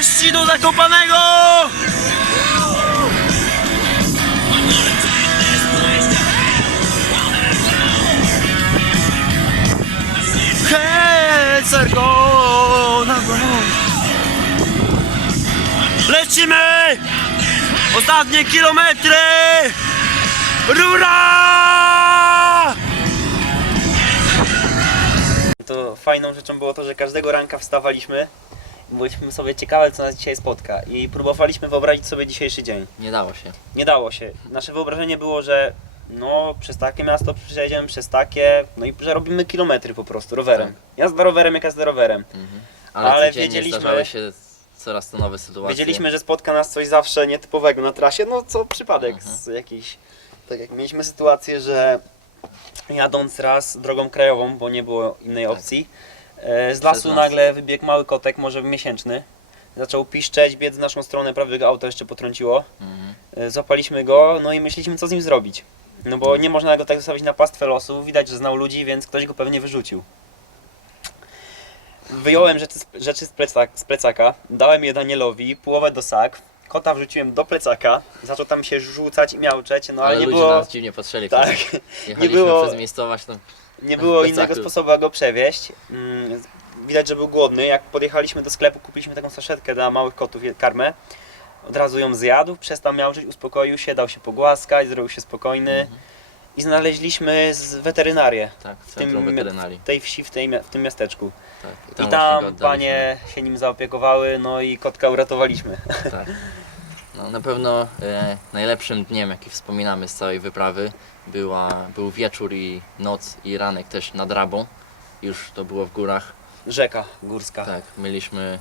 Cześć do Zakopanego! Hej, Sergo! Na. Lecimy! Ostatnie kilometry! Rura! To fajną rzeczą było to, że każdego ranka wstawaliśmy. Byliśmy sobie ciekawe, co nas dzisiaj spotka i próbowaliśmy wyobrazić sobie dzisiejszy dzień. Nie dało się. Nie dało się. Nasze wyobrażenie było, że no, przez takie miasto przejdziemy, przez takie, no i że robimy kilometry po prostu rowerem. Tak. Jazda rowerem jak jazda rowerem. Mhm. Ale, Ale codziennie wiedzieliśmy- zdarzały się coraz to nowe sytuacje. Wiedzieliśmy, że spotka nas coś zawsze nietypowego na trasie, no co przypadek Mhm. z jakiejś... Tak jak mieliśmy sytuację, że jadąc raz drogą krajową, bo nie było innej Tak. opcji, z lasu las. nagle wybiegł mały kotek, może miesięczny. Zaczął piszczeć, biec w naszą stronę, prawie go auto jeszcze potrąciło. Mhm. E, Złapaliśmy go, no i myśleliśmy co z nim zrobić. No bo nie można go tak zostawić na pastwę losu, widać, że znał ludzi, więc ktoś go pewnie wyrzucił. Wyjąłem rzeczy, z- rzeczy z, plecak, z plecaka, dałem je Danielowi, połowę do sak, kota wrzuciłem do plecaka, zaczął tam się rzucać i miauczeć, no ale, ale nie ludzie było, nas dziwnie patrzyli. tak. Jechaliśmy było- przez miejscowość, no, nie było innego sposobu, jak go przewieźć. Mm, Widać, że był głodny. Jak podjechaliśmy do sklepu, kupiliśmy taką saszetkę dla małych kotów, je- karmę. Od razu ją zjadł, przestał miauczyć, uspokoił się, dał się pogłaskać, zrobił się spokojny. Mhm. I znaleźliśmy z weterynarię tak, w w centrum tym, weterynarii. w tej wsi, w, tej, mia- w tym miasteczku. Tak. I właśnie go tam oddaliśmy. panie się nim zaopiekowały, no i kotka uratowaliśmy. Tak. No, na pewno e, najlepszym dniem, jaki wspominamy z całej wyprawy, była, był wieczór i noc i ranek też nad Rabą. Już to było w górach. Rzeka górska. Tak, mieliśmy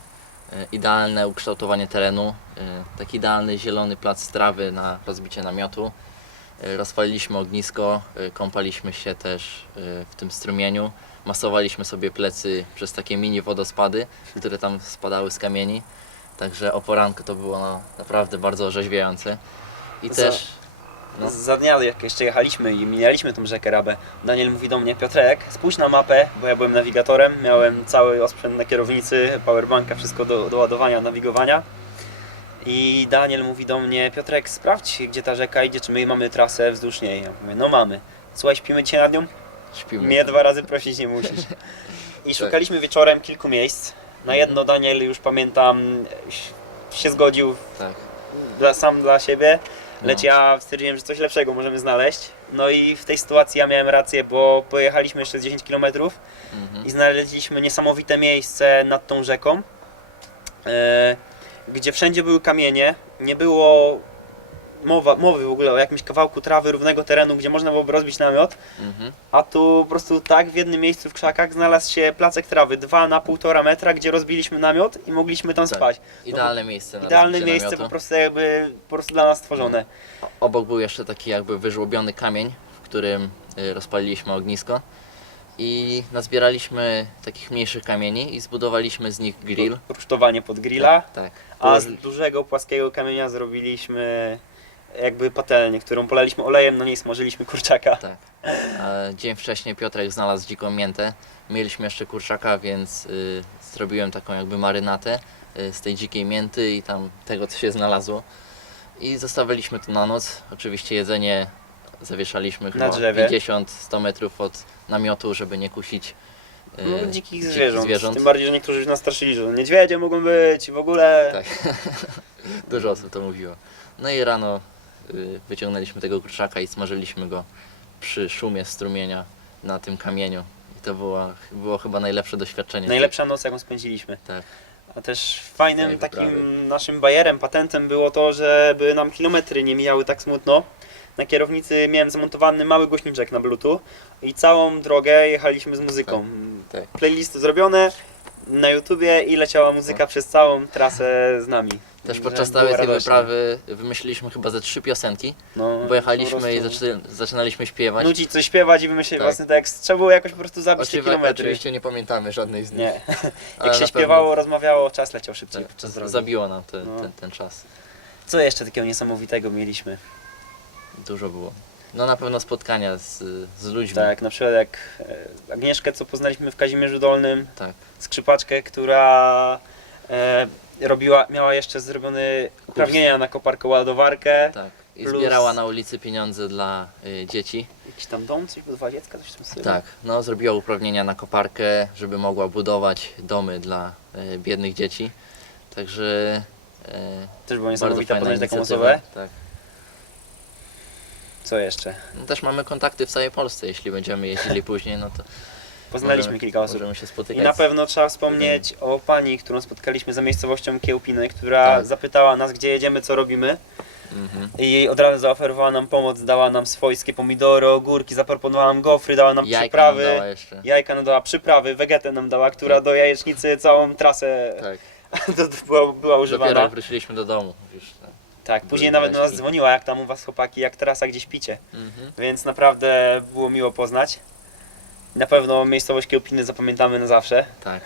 e, idealne ukształtowanie terenu, e, taki idealny zielony plac trawy na rozbicie namiotu. E, Rozpaliliśmy ognisko, e, kąpaliśmy się też e, w tym strumieniu. Masowaliśmy sobie plecy przez takie mini wodospady, które tam spadały z kamieni. Także o poranku to było no, naprawdę bardzo orzeźwiające. I Za- też No. Za dnia, jak jeszcze jechaliśmy i minęliśmy tą rzekę Rabę, Daniel mówi do mnie, Piotrek, spójrz na mapę, bo ja byłem nawigatorem, miałem cały osprzęt na kierownicy, powerbanka, wszystko do, do ładowania, nawigowania. I Daniel mówi do mnie, Piotrek, sprawdź, gdzie ta rzeka idzie, czy my mamy trasę wzdłuż niej. Ja mówię, no mamy. Słuchaj, śpimy dzisiaj nad nią? śpimy. Mnie dwa razy prosić nie musisz. I szukaliśmy wieczorem kilku miejsc. Na jedno Daniel już pamiętam, się zgodził Tak. dla, sam dla siebie, lecz No. ja stwierdziłem, że coś lepszego możemy znaleźć. No i w tej sytuacji ja miałem rację, bo pojechaliśmy jeszcze z 10 km Mhm. i znaleźliśmy niesamowite miejsce nad tą rzeką, e, gdzie wszędzie były kamienie, nie było mowa, mowy w ogóle o jakimś kawałku trawy, równego terenu, gdzie można byłoby rozbić namiot, Mhm. a tu po prostu tak w jednym miejscu w krzakach znalazł się placek trawy, 2 na 1,5 metra, gdzie rozbiliśmy namiot i mogliśmy tam Tak. spać. Idealne miejsce na Idealne rozbicie miejsce namiotu. po prostu jakby po prostu dla nas stworzone. Obok był jeszcze taki jakby wyżłobiony kamień, w którym y, rozpaliliśmy ognisko i nazbieraliśmy takich mniejszych kamieni i zbudowaliśmy z nich grill. Rusztowanie pod grilla, Tak. a z dużego płaskiego kamienia zrobiliśmy jakby patelnię, którą polaliśmy olejem, na niej smażyliśmy kurczaka. Tak. Dzień wcześniej Piotrek znalazł dziką miętę. Mieliśmy jeszcze kurczaka, więc y, zrobiłem taką jakby marynatę y, z tej dzikiej mięty i tam tego co się znalazło. I zostawiliśmy to na noc. Oczywiście jedzenie zawieszaliśmy chyba drzewie. 50-100 metrów od namiotu, żeby nie kusić y, No, dzikich zwierząt. zwierząt. Tym bardziej, że niektórzy już nas straszyli, że niedźwiedzie mogą być w ogóle. Tak. Dużo osób to mówiło. No i rano wyciągnęliśmy tego kurczaka i smażyliśmy go przy szumie strumienia na tym kamieniu. I to było, było chyba najlepsze doświadczenie. Najlepsza noc, jaką spędziliśmy. Tak. A też fajnym takim wyprawy. naszym bajerem, patentem było to, żeby nam kilometry nie mijały tak smutno. Na kierownicy miałem zamontowany mały głośniczek na bluetooth i całą drogę jechaliśmy z muzyką. Tak. Playlisty zrobione na YouTubie i leciała muzyka przez całą trasę z nami. Też podczas było całej tej radośnie. wyprawy wymyśliliśmy chyba ze trzy piosenki, no, bo jechaliśmy i prostu zaczy, zaczynaliśmy śpiewać. Nucić coś śpiewać i wymyślić Tak. własny tekst. Trzeba było jakoś po prostu zabić te Oczywi- kilometry. oczywiście nie pamiętamy żadnej z nich. Nie. ale Jak się na śpiewało, rozmawiało, czas leciał szybciej tak, drogi. zabiło nam No. ten, ten czas. Co jeszcze takiego niesamowitego mieliśmy? Dużo było. No na pewno spotkania z, z ludźmi. Tak, na przykład jak e, Agnieszkę, co poznaliśmy w Kazimierzu Dolnym, tak. skrzypaczkę, która e, robiła, miała jeszcze zrobione uprawnienia na koparkę ładowarkę. Tak. I Plus- zbierała na ulicy pieniądze dla y, dzieci. Jakiś tam dom, coś budowała dziecka, coś w tym stylu. Tak, no zrobiła uprawnienia na koparkę, żeby mogła budować domy dla y, biednych dzieci. Także y, Też była bardzo niesamowita fajna poznać taką inicjatywa. osobę. Tak. Co jeszcze? No, też mamy kontakty w całej Polsce, jeśli będziemy jeździli później, no to Poznaliśmy możemy, kilka osób. Możemy się I spotykać. na pewno trzeba wspomnieć o pani, którą spotkaliśmy za miejscowością Kiełpiny, która Tak. zapytała nas, gdzie jedziemy, co robimy. Mhm. I od razu zaoferowała nam pomoc, dała nam swojskie pomidory, ogórki, zaproponowała nam gofry, dała nam Jajka przyprawy. nam dała jeszcze. Jajka nam dała przyprawy, wegetę nam dała, która do jajecznicy całą trasę Tak. była, była używana. Dopiero wróciliśmy do domu już. Tak. Później nawet do nas dzwoniła, jak tam u was chłopaki, jak trasa gdzieś picie. Mhm. Więc naprawdę było miło poznać. Na pewno miejscowość Kiełpiny zapamiętamy na zawsze. tak.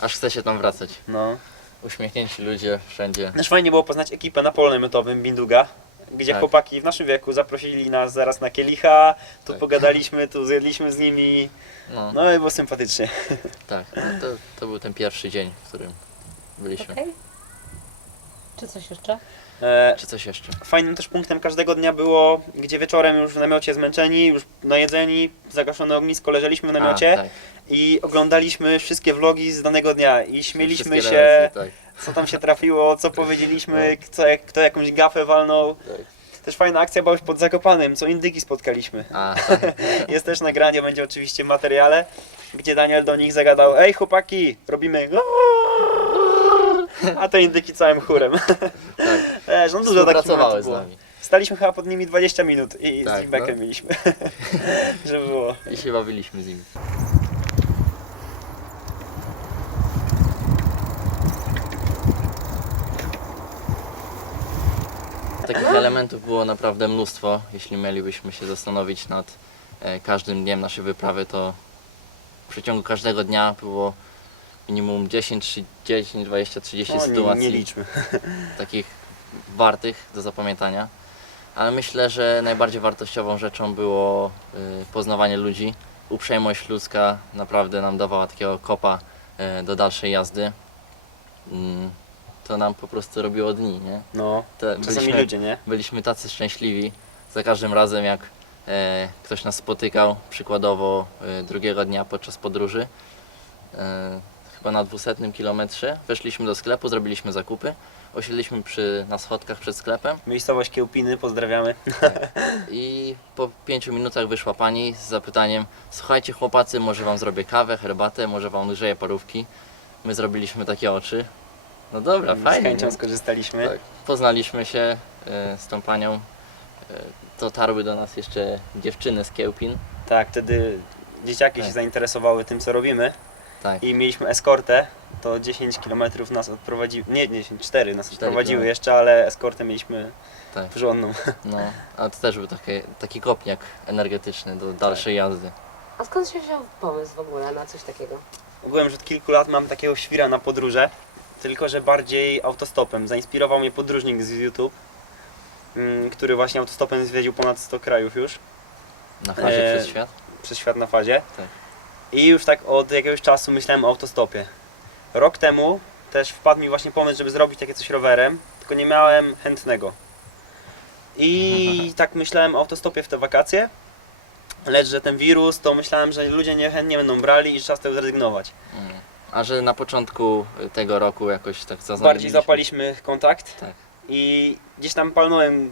Aż chce się tam wracać. No. Uśmiechnięci ludzie wszędzie. Też fajnie było poznać ekipę na polu namiotowym Binduga, gdzie Tak. chłopaki w naszym wieku zaprosili nas zaraz na kielicha, tu Tak. pogadaliśmy, tu zjedliśmy z nimi, No, no i było sympatycznie. tak. No, to, to był ten pierwszy dzień, w którym byliśmy. Okej. Czy coś jeszcze? E, Czy coś jeszcze? fajnym też punktem każdego dnia było, gdzie wieczorem już w namiocie zmęczeni, już najedzeni, zagaszone ognisko, leżeliśmy w namiocie A, tak. i oglądaliśmy wszystkie vlogi z danego dnia i śmieliśmy Wszystkie się, relacje, tak. co tam się trafiło, co powiedzieliśmy, co, jak, kto jakąś gafę walnął. tak. Też fajna akcja była już pod Zakopanem, co indyki spotkaliśmy. A, tak. Jest też nagranie, będzie oczywiście w materiale, gdzie Daniel do nich zagadał Ej chłopaki, robimy a te indyki całym chórem. tak. Wiesz, no dużo takich Współpracowały z nami. Staliśmy chyba pod nimi 20 minut i Tak, z feedbackiem no. mieliśmy, żeby było. I się bawiliśmy z nimi. Takich elementów było naprawdę mnóstwo. Jeśli mielibyśmy się zastanowić nad e, każdym dniem naszej wyprawy, to w przeciągu każdego dnia było minimum 10, 30, 10 20, 30 No, nie, sytuacji nie liczmy. takich wartych do zapamiętania. Ale myślę, że najbardziej wartościową rzeczą było y, poznawanie ludzi. Uprzejmość ludzka naprawdę nam dawała takiego kopa y, do dalszej jazdy. Mm, To nam po prostu robiło dni, nie? No, Te, czasami byliśmy, ludzie, nie? byliśmy tacy szczęśliwi za każdym razem, jak e, ktoś nas spotykał, przykładowo drugiego dnia podczas podróży. Chyba na 200 kilometrze weszliśmy do sklepu, zrobiliśmy zakupy, osiedliśmy przy, na schodkach przed sklepem Miejscowość Kiełpiny, pozdrawiamy. i po 5 minutach wyszła pani z zapytaniem Słuchajcie chłopacy, może wam zrobię kawę, herbatę, może wam grzeję parówki. My zrobiliśmy takie oczy. No dobra, Z fajnie. chęcią nie? skorzystaliśmy. Tak. Poznaliśmy się e, z tą panią. E, dotarły do nas jeszcze dziewczyny z Kiełpin. Tak, wtedy dzieciaki Tak. się zainteresowały tym, co robimy Tak. i mieliśmy eskortę. To 10 km nas odprowadziły, nie 10, 4 nas Cztery odprowadziły kilometry. jeszcze, ale eskortę mieliśmy tak. porządną. No, ale to też był taki, taki kopniak energetyczny do dalszej jazdy. A skąd się wziął pomysł w ogóle na coś takiego? Ogółem, że od kilku lat mam takiego świra na podróże, tylko że bardziej autostopem. Zainspirował mnie podróżnik z YouTube, mm, który właśnie autostopem zwiedził ponad 100 krajów już, Na fazie E, przez świat. przez świat na fazie. Tak. I już tak od jakiegoś czasu myślałem o autostopie. Rok temu też wpadł mi właśnie pomysł, żeby zrobić takie coś rowerem, tylko nie miałem chętnego. I tak myślałem o autostopie w te wakacje, lecz że ten wirus, to myślałem, że ludzie niechętnie będą brali i że trzeba z tego zrezygnować. Mm. A że na początku tego roku jakoś tak Bardziej zaznaleźliśmy... zapaliśmy kontakt Tak. i gdzieś tam palnąłem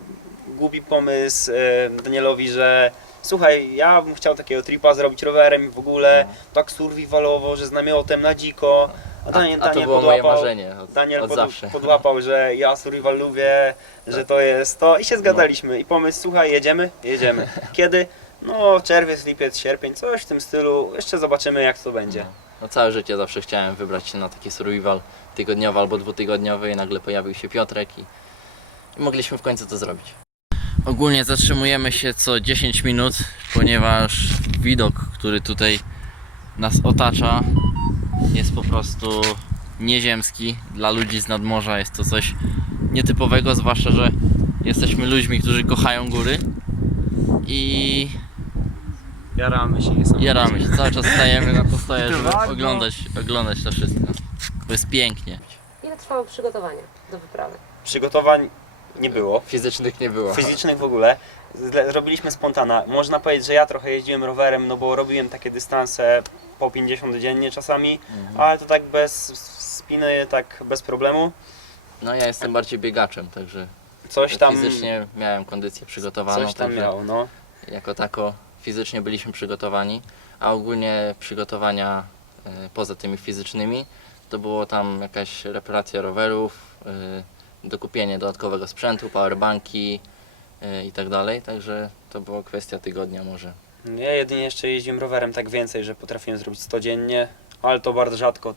głupi pomysł e, Danielowi, że słuchaj, ja bym chciał takiego tripa zrobić rowerem w ogóle, tak survivalowo, że z namiotem na dziko. A A, Daniel, a to Daniel było moje podłapał, marzenie od, Daniel od pod, zawsze. podłapał, że ja survival lubię, że to jest to i się zgadaliśmy. I pomysł, słuchaj, jedziemy? Jedziemy. Kiedy? No czerwiec, lipiec, sierpień, coś w tym stylu. Jeszcze zobaczymy jak to będzie. No. no całe życie zawsze chciałem wybrać się na taki survival tygodniowy albo dwutygodniowy i nagle pojawił się Piotrek i, i mogliśmy w końcu to zrobić. Ogólnie zatrzymujemy się co 10 minut, ponieważ widok, który tutaj nas otacza jest po prostu nieziemski. Dla ludzi z nadmorza jest to coś nietypowego, zwłaszcza, że jesteśmy ludźmi, którzy kochają góry i Jaramy się niesamowicie. Jaramy się, cały czas stajemy na postoje, żeby oglądać, oglądać to wszystko. Bo jest pięknie. Ile trwały przygotowania do wyprawy? Przygotowań nie było. Fizycznych nie było. Fizycznych w ogóle. Zle- Robiliśmy spontana. Można powiedzieć, że ja trochę jeździłem rowerem, no bo robiłem takie dystanse po 50 dziennie czasami, Mhm. ale to tak bez spiny, tak bez problemu. No ja jestem bardziej biegaczem, także Coś tam, fizycznie miałem kondycję przygotowaną. coś tam miał, no. Jako tako fizycznie byliśmy przygotowani, a ogólnie przygotowania e, poza tymi fizycznymi to było tam jakaś reparacja rowerów, e, dokupienie dodatkowego sprzętu, powerbanki i tak dalej, także to była kwestia tygodnia może. Ja jedynie jeszcze jeździłem rowerem tak więcej, że potrafiłem zrobić 100 dziennie, ale to bardzo rzadko.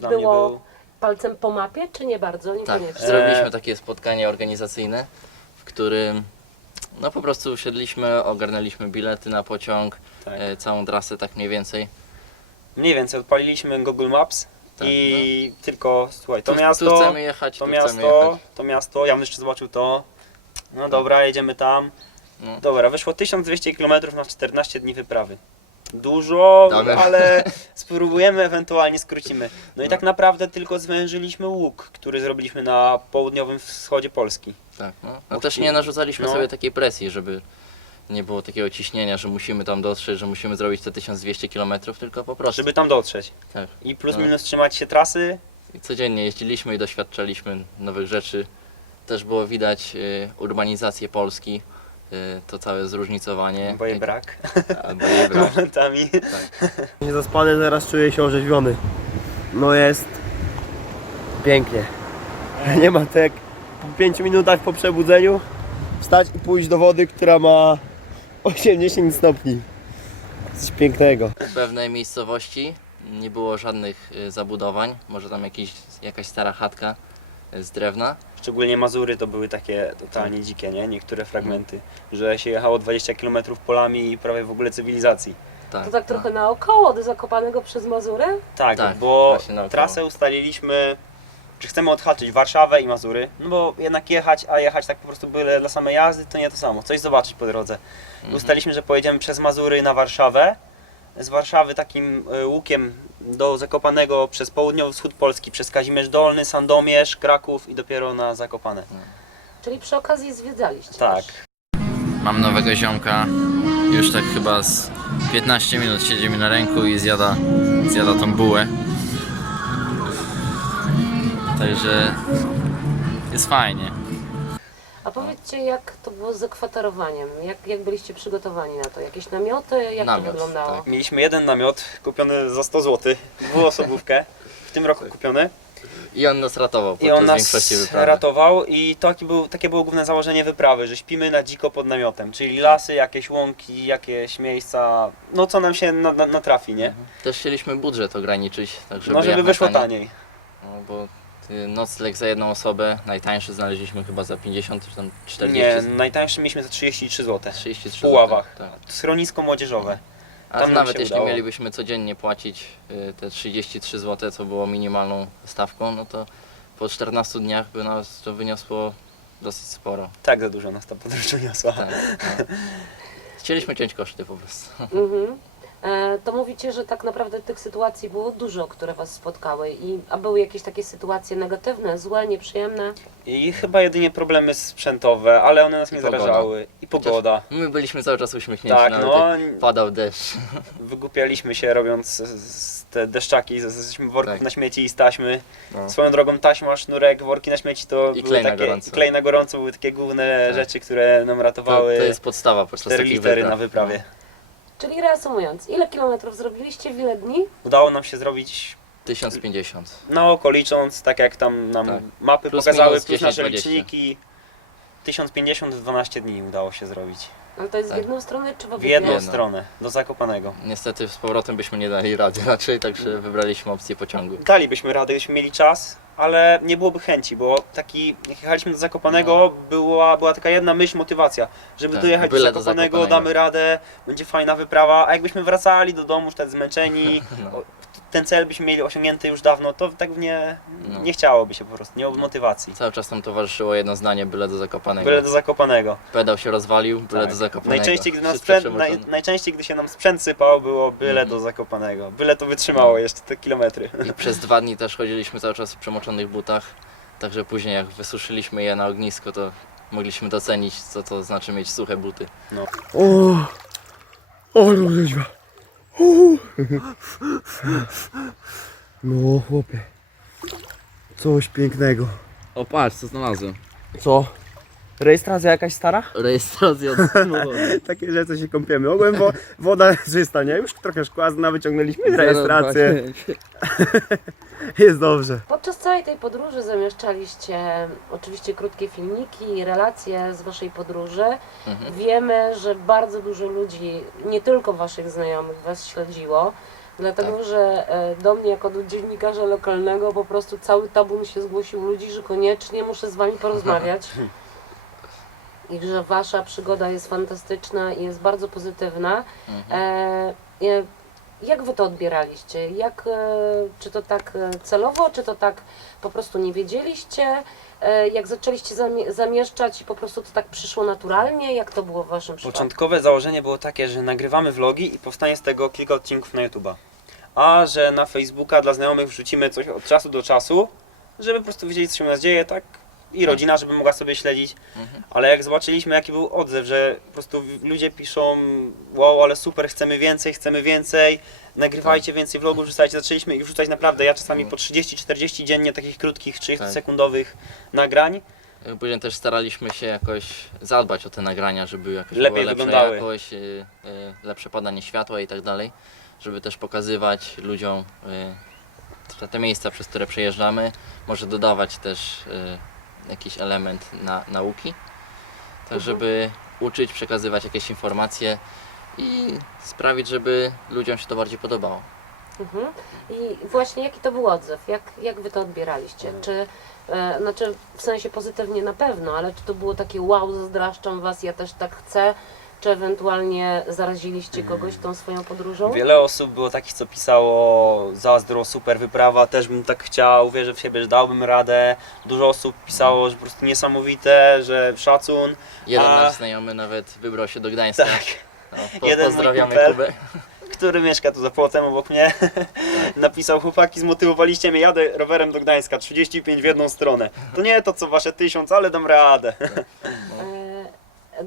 Dla mnie Było- był Palcem po mapie, czy nie bardzo? Tak, Niekoniecznie. zrobiliśmy E. takie spotkanie organizacyjne, w którym no po prostu usiedliśmy, ogarnęliśmy bilety na pociąg, tak. e, całą trasę tak mniej więcej. Mniej więcej odpaliliśmy Google Maps Tak, i tylko słuchaj, to tu, tu miasto, chcemy jechać, to tu chcemy miasto, jechać. to miasto, ja bym jeszcze zobaczył to. No dobra, jedziemy tam. No. Dobra, wyszło 1200 km na 14 dni wyprawy. Dużo, Dobra. ale spróbujemy, ewentualnie skrócimy. No i No. tak naprawdę tylko zwężyliśmy łuk, który zrobiliśmy na południowym wschodzie Polski. Tak, no. No też nie narzucaliśmy no. sobie takiej presji, żeby nie było takiego ciśnienia, że musimy tam dotrzeć, że musimy zrobić te 1200 km, tylko po prostu. Żeby tam dotrzeć. Tak. I plus No. minus trzymać się trasy. I codziennie jeździliśmy i doświadczaliśmy nowych rzeczy. Też było widać y, urbanizację Polski, y, to całe zróżnicowanie. Bo jej brak Albo jej brak. momentami. Niezaspany teraz czuję się orzeźwiony. No jest pięknie. Nie ma tak po 5 minutach po przebudzeniu wstać i pójść do wody, która ma 80 stopni. Coś pięknego. W pewnej miejscowości nie było żadnych y, zabudowań, może tam jakiś, jakaś stara chatka y, z drewna. Szczególnie Mazury to były takie totalnie dzikie, nie? Niektóre fragmenty, że się jechało 20 km polami i prawie w ogóle cywilizacji. Tak, To tak trochę naokoło do Zakopanego przez Mazurę? Tak, Tak, bo właśnie naokoło. trasę ustaliliśmy, czy chcemy odhaczyć Warszawę i Mazury, no bo jednak jechać, a jechać tak po prostu byle dla samej jazdy, to nie to samo, coś zobaczyć po drodze. Mhm. Ustaliliśmy, że pojedziemy przez Mazury na Warszawę, z Warszawy takim e, łukiem do Zakopanego przez południowy wschód Polski, przez Kazimierz Dolny, Sandomierz, Kraków i dopiero na Zakopane. Czyli przy okazji zwiedzaliście. Tak. też. Mam nowego ziomka, już tak chyba z 15 minut siedzi mi na ręku i zjada, zjada tą bułę. Także jest fajnie. A powiedzcie, jak to było z zakwaterowaniem? Jak, jak byliście przygotowani na to? Jakieś namioty? Jak Namiot, to wyglądało? tak. Mieliśmy jeden namiot kupiony za 100 zł, dwuosobówkę, w tym roku kupiony. I on nas ratował I on nas większości wyprawy. ratował i taki był, takie było główne założenie wyprawy, że śpimy na dziko pod namiotem, czyli lasy, jakieś łąki, jakieś miejsca, no co nam się na, na, natrafi, nie? Też chcieliśmy budżet ograniczyć, tak żeby No żeby jak wyszło najtaniej. taniej. No, bo nocleg za jedną osobę, najtańszy znaleźliśmy chyba za 50 czy tam 40 Nie, najtańszy mieliśmy za 33 zł. 33 W Puławach. zł, Tak. Schronisko młodzieżowe. A Tam nam nawet się jeśli udało. mielibyśmy codziennie płacić y, te 33 zł, co było minimalną stawką, no to po 14 dniach by nas to wyniosło dosyć sporo. Tak za dużo nas ta podróż uniosła. Tak, no. Chcieliśmy ciąć koszty po prostu. Mhm. E, to mówicie, że tak naprawdę tych sytuacji było dużo, które Was spotkały. I, a były jakieś takie sytuacje negatywne, złe, nieprzyjemne? I chyba jedynie problemy sprzętowe, ale one nas I nie pogoda. zarażały. I pogoda. My byliśmy cały czas uśmiechnięci, Tak, nawet no, jak padał deszcz. wygłupialiśmy się robiąc z- te deszczaki z, z worków Tak. na śmieci i z taśmy. No. Swoją drogą taśma, sznurek, worki na śmieci to I były klej na takie, gorąco. klej na gorąco były takie główne Tak. rzeczy, które nam To, ratowały to jest podstawa 4 takich litery wypraw. na wyprawie. Czyli reasumując, ile kilometrów zrobiliście, w ile dni? Udało nam się zrobić 1050. na oko licząc, tak jak tam nam Tak. mapy Plus pokazały, minus plus 10, nasze 20. liczniki. 1050 w 12 dni udało się zrobić. Ale to jest Tak. w jedną stronę czy w W obie jedną? Jedno. stronę, do Zakopanego. Niestety z powrotem byśmy nie dali rady raczej, także wybraliśmy opcję pociągu. Dalibyśmy radę, gdybyśmy mieli czas, ale nie byłoby chęci, bo taki, jak jechaliśmy do Zakopanego, była, była taka jedna myśl, motywacja, żeby Tak, dojechać do byle do Zakopanego, Zakopanego. damy radę, będzie fajna wyprawa, a jakbyśmy wracali do domu już tak zmęczeni, No. o, ten cel byśmy mieli osiągnięty już dawno, to tak nie, No. nie chciałoby się po prostu, nie byłoby motywacji. Cały czas nam towarzyszyło jedno zdanie, byle do Zakopanego. Byle do Zakopanego. Pedał się rozwalił, byle Tak. do Zakopanego. Najczęściej gdy, nam sprzęt, naj, najczęściej, gdy się nam sprzęt sypał, było byle Mhm. do Zakopanego. Byle to wytrzymało No. jeszcze te kilometry. I przez dwa dni też chodziliśmy cały czas w przemoconych butach. Także później jak wysuszyliśmy je na ognisko, to mogliśmy docenić, co to znaczy mieć suche buty. O, o, rzeźba. No, chłopie. Coś pięknego. O patrz, co znalazłem. Co? Rejestracja jakaś stara? Rejestracja od samochodu. Takie rzeczy się kąpiemy. Ogółem wo, woda czysta, nie? Już trochę szkła zna, wyciągnęliśmy rejestrację. Jest dobrze. Podczas całej tej podróży zamieszczaliście oczywiście krótkie filmiki, relacje z Waszej podróży. Mhm. Wiemy, że bardzo dużo ludzi, nie tylko Waszych znajomych, Was śledziło. Dlatego, Tak. że e, do mnie jako do dziennikarza lokalnego po prostu cały tabun się zgłosił ludzi, że koniecznie muszę z Wami porozmawiać. I że Wasza przygoda jest fantastyczna i jest bardzo pozytywna. Mhm. E, e, jak Wy to odbieraliście? Jak, e, czy to tak e, celowo, czy to tak po prostu nie wiedzieliście? E, jak zaczęliście zamie- zamieszczać i po prostu to tak przyszło naturalnie? Jak to było w Waszym przypadku? Początkowe założenie było takie, że nagrywamy vlogi i powstanie z tego kilka odcinków na YouTube'a. A że na Facebooka dla znajomych wrzucimy coś od czasu do czasu, żeby po prostu wiedzieć, co się u nas dzieje, tak? I rodzina, żeby mogła sobie śledzić. Mhm. Ale jak zobaczyliśmy, jaki był odzew, że po prostu ludzie piszą, wow, ale super, chcemy więcej, chcemy więcej, nagrywajcie więcej vlogów, wrzucajcie. Zaczęliśmy ich wrzucać naprawdę, ja czasami po 30-40 dziennie takich krótkich, 30-sekundowych nagrań. Później też staraliśmy się jakoś zadbać o te nagrania, żeby jakoś Lepiej lepsza wyglądały. jakość, y, y, lepsze podanie światła i tak dalej, żeby też pokazywać ludziom y, te- te miejsca, przez które przejeżdżamy, może dodawać też y, jakiś element na, nauki, tak Mhm. żeby uczyć, przekazywać jakieś informacje i sprawić, żeby ludziom się to bardziej podobało. Mhm. I właśnie jaki to był odzew? Jak, jak Wy to odbieraliście? Czy, e, znaczy w sensie pozytywnie na pewno, ale czy to było takie wow, zazdraszczam Was, ja też tak chcę? Czy ewentualnie zaraziliście kogoś tą swoją podróżą? Wiele osób było takich, co pisało zazdro, super wyprawa, też bym tak chciał, wierzę w siebie, że dałbym radę. Dużo osób pisało, że po prostu niesamowite, że szacun. Jeden A- nasz znajomy nawet wybrał się do Gdańska. Tak, No, po, Jeden mój pozdrawiamy kumpel. Kubę. który mieszka tu za płotem obok mnie, napisał chłopaki, zmotywowaliście mnie, jadę rowerem do Gdańska, 35 w jedną stronę. To nie to co wasze tysiąc, ale dam radę. E,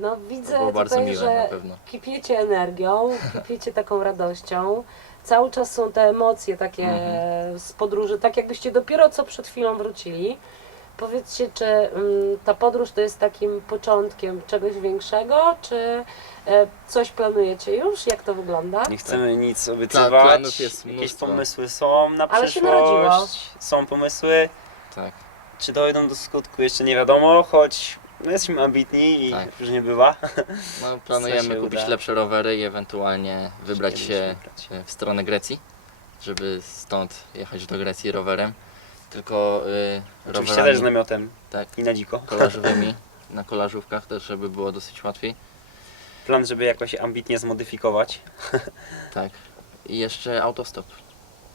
No widzę To było bardzo tutaj, miłe na że pewno. kipiecie energią, kipiecie taką radością. Cały czas są te emocje takie Mhm. z podróży, tak jakbyście dopiero co przed chwilą wrócili. Powiedzcie, czy mm, ta podróż to jest takim początkiem czegoś większego, czy e, coś planujecie już? Jak to wygląda? Nie chcemy nic obiecywać, planów jest jakieś mnóstwo. pomysły są na Ale się narodziło. przyszłość, są pomysły, Tak. czy dojdą do skutku jeszcze nie wiadomo, choć no, jesteśmy ambitni i Tak. różnie bywa. No, planujemy się kupić uda. lepsze rowery i ewentualnie wybrać Kiedyś się wybrać. e, w stronę Grecji, żeby stąd jechać do Grecji rowerem. Tylko y, Oczywiście też z namiotem Tak. i na dziko. kolażowymi, na kolażówkach też, żeby było dosyć łatwiej. Plan, żeby jakoś ambitnie zmodyfikować. Tak. I jeszcze autostop.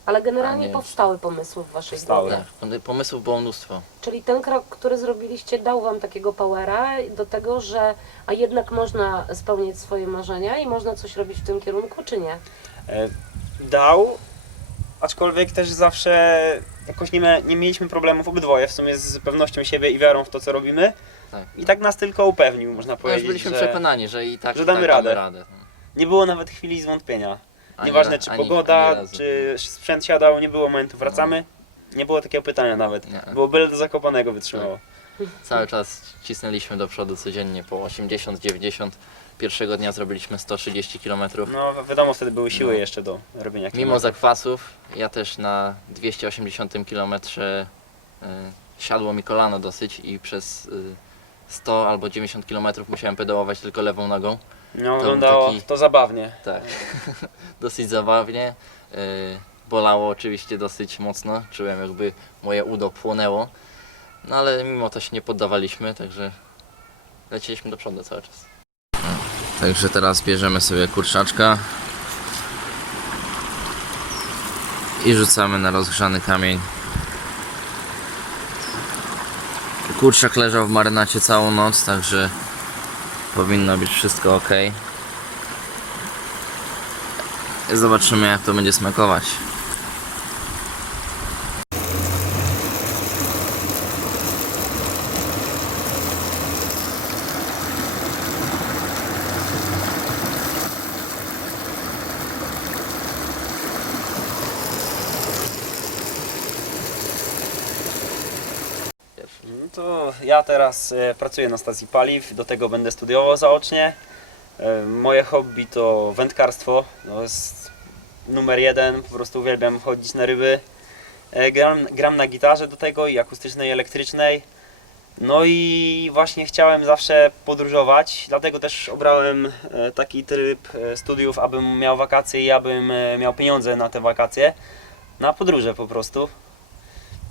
Ale A generalnie nie. powstały pomysły w Waszej Powstały. głowie. Tak. pom- Pomysłów było mnóstwo. Czyli ten krok, który zrobiliście, dał Wam takiego powera do tego, że a jednak można spełnić swoje marzenia i można coś robić w tym kierunku, czy nie? E, dał, aczkolwiek też zawsze jakoś nie, mia- nie mieliśmy problemów obydwoje w sumie z pewnością siebie i wiarą w to, co robimy. Tak. I tak nas tylko upewnił, można No już powiedzieć, byliśmy że przekonani, że i tak, że i damy tak radę. damy radę. nie było nawet chwili zwątpienia. Ani Nieważne ra- czy ani- pogoda, ani razu. czy sprzęt siadał, nie było momentu wracamy. Nie było takiego pytania nawet. Nie. Było byle do Zakopanego wytrzymało. Cały czas cisnęliśmy do przodu codziennie po 80-90. Pierwszego dnia zrobiliśmy 130 km. No wi- wiadomo, wtedy były siły No. jeszcze do robienia Mimo kilometrów. zakwasów, ja też na 280 km y, siadło mi kolano dosyć i przez y, 100 albo 90 km musiałem pedałować tylko lewą nogą. No, to wyglądało taki- to zabawnie. Tak. dosyć zabawnie. Y, bolało oczywiście dosyć mocno. Czułem jakby moje udo płonęło. No ale mimo to się nie poddawaliśmy, także lecieliśmy do przodu cały czas. Także teraz bierzemy sobie kurczaczka I rzucamy na rozgrzany kamień. Kurczak leżał w marynacie całą noc, także powinno być wszystko ok. Zobaczymy jak to będzie smakować. No to ja teraz e, pracuję na stacji paliw, do tego będę studiował zaocznie. E, Moje hobby to wędkarstwo, to jest numer jeden, po prostu uwielbiam chodzić na ryby. E, Gram, gram na gitarze do tego i akustycznej, i elektrycznej. No i właśnie chciałem zawsze podróżować, dlatego też obrałem taki tryb studiów, abym miał wakacje i abym miał pieniądze na te wakacje. Na podróże po prostu.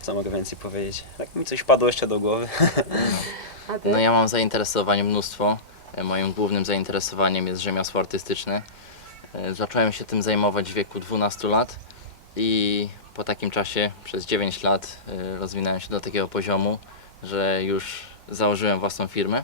Co mogę więcej powiedzieć? Tak mi coś padło jeszcze do głowy. A ty? No ja mam zainteresowanie mnóstwo. E, Moim głównym zainteresowaniem jest rzemiosło artystyczne. E, Zacząłem się tym zajmować w wieku 12 lat i po takim czasie, przez 9 lat, e, rozwinąłem się do takiego poziomu, że już założyłem własną firmę.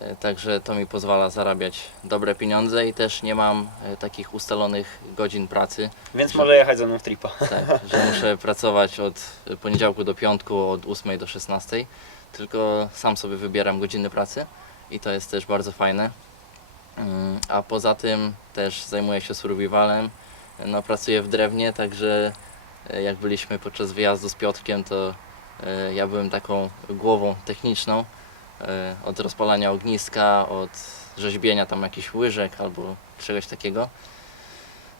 E, Także to mi pozwala zarabiać dobre pieniądze i też nie mam e, takich ustalonych godzin pracy, Więc może jechać ze mną w tripa. tak, że muszę pracować od poniedziałku do piątku, od 8 do 16, tylko sam sobie wybieram godziny pracy i to jest też bardzo fajne. Mm, A poza tym też zajmuję się survivalem, no, pracuję w drewnie, także e, jak byliśmy podczas wyjazdu z Piotrkiem, to e, ja byłem taką głową techniczną e, od rozpalania ogniska, od rzeźbienia tam jakichś łyżek albo czegoś takiego.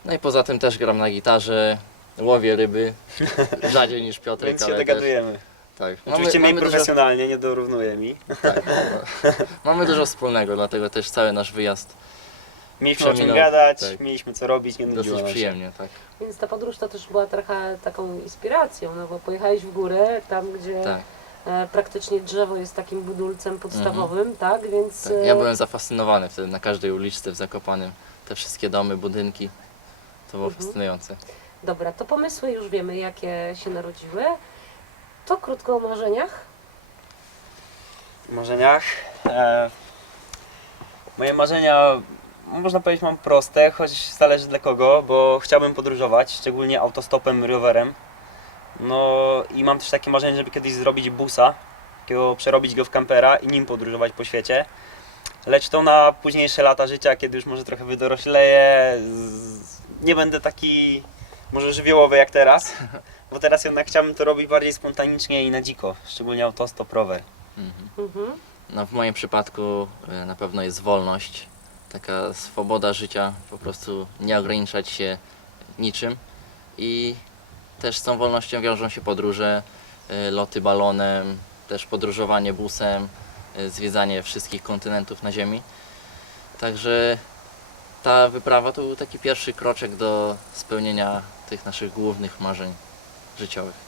No i poza tym też gram na gitarze, łowię ryby, rzadziej niż Piotrek, Więc się ale też, dogadujemy. tak. Oczywiście mniej profesjonalnie, nie dorównuje mi. tak, no. mamy dużo wspólnego, dlatego też cały nasz wyjazd Mieliśmy o czym Przeminął, gadać, tak. mieliśmy co robić, nie nudziło dosyć nam się. przyjemnie, tak. Więc ta podróż to też była trochę taką inspiracją, no bo pojechałeś w górę, tam gdzie tak, e, praktycznie drzewo jest takim budulcem podstawowym, tak? Więc tak. e, Ja byłem zafascynowany wtedy na każdej uliczce w Zakopanym, te wszystkie domy, budynki, to było Mhm. fascynujące. Dobra, to pomysły już wiemy, jakie się narodziły. To krótko o marzeniach. Marzeniach. E, moje marzenia, można powiedzieć, mam proste, choć zależy dla kogo, bo chciałbym podróżować, szczególnie autostopem, rowerem. No i mam też takie marzenie, żeby kiedyś zrobić busa, takiego przerobić go w kampera i nim podróżować po świecie. Lecz to na późniejsze lata życia, kiedy już może trochę wydorośleję, z- nie będę taki może żywiołowy jak teraz, bo teraz jednak chciałbym to robić bardziej spontanicznie i na dziko, szczególnie autostop, rower. Mhm. Mhm. No w moim przypadku e, na pewno jest wolność, taka swoboda życia, po prostu nie ograniczać się niczym i też z tą wolnością wiążą się podróże, e, loty balonem, też podróżowanie busem, e, zwiedzanie wszystkich kontynentów na Ziemi. Także ta wyprawa to był taki pierwszy kroczek do spełnienia tych naszych głównych marzeń życiowych.